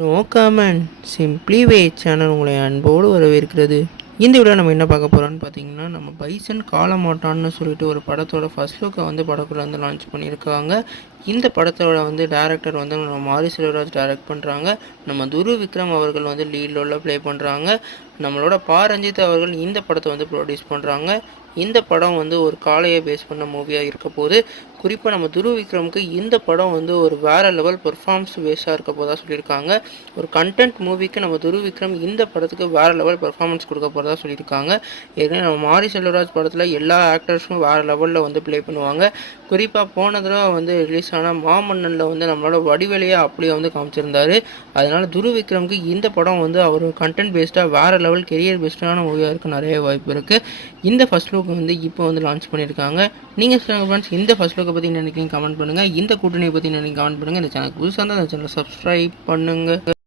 No comment simply வே channel உங்களை அன்போடு வரவேற்கிறது. இந்த வீடியோ நம்ம என்ன பார்க்க போகிறோம்னு பார்த்தீங்கன்னா, நம்ம பைசன் காலமாட்டான்னு சொல்லிட்டு ஒரு படத்தோட ஃபர்ஸ்ட் லுக்கை வந்து படக்குள்ள வந்து லான்ச் பண்ணியிருக்காங்க. இந்த படத்தோட வந்து டேரக்டர் வந்து நம்ம மாரி செல்வராஜ் டைரக்ட் பண்ணுறாங்க. நம்ம துருவ் விக்ரம் அவர்கள் வந்து லீட் ரோலில் ப்ளே பண்ணுறாங்க. நம்மளோட ரஞ்சித் அவர்கள் இந்த படத்தை வந்து ப்ரொடியூஸ் பண்ணுறாங்க. இந்த படம் வந்து ஒரு காளையை பேஸ் பண்ண மூவியாக இருக்க போது. குறிப்பாக நம்ம துருவ் விக்ரமுக்கு இந்த படம் வந்து ஒரு வேறு லெவல் பெர்ஃபார்மன்ஸ் பேஸாக இருக்க போதாக சொல்லியிருக்காங்க. ஒரு கண்டென்ட் மூவிக்கு நம்ம துருவ் விக்ரம் இந்த படத்துக்கு வேறு லெவல் பெர்ஃபார்மன்ஸ் கொடுக்க போகிறதா சொல்லியிருக்காங்க. ஏற்கனவே நம்ம மாரி செல்வராஜ் படத்தில் எல்லா ஆக்டர்ஸும் வேறு லெவலில் வந்து ப்ளே பண்ணுவாங்க. குறிப்பாக போன தடவை வந்து ரிலீஸ் ஆனால் மாமன்னனில் வந்து நம்மளோட வடிவேலையை அப்படியே வந்து காமிச்சிருந்தார். அதனால் துருவ் விக்ரமுக்கு இந்த படம் வந்து அவர் கண்டென்ட் பேஸ்டாக வேறு லெவல் கெரியர் பெஸ்ட்டான மூவியாக இருக்க நிறைய வாய்ப்பு இருக்குது. இந்த ஃபர்ஸ்ட் லுக் வந்து இப்போ வந்து லான்ச் பண்ணியிருக்காங்க. நீங்கள் சொல்லுங்கள் ஃப்ரெண்ட்ஸ், இந்த ஃபர்ஸ்ட் லுக்கை பற்றி நினைக்கிறீங்க கமெண்ட் பண்ணுங்கள். இந்த கூட்டணியை பற்றி நினைக்கிறீங்க கமெண்ட் பண்ணுங்கள். இந்த சேனல் புதுசாக இருந்தால் அந்த சேனலை சப்ஸ்கிரைப் பண்ணுங்கள்.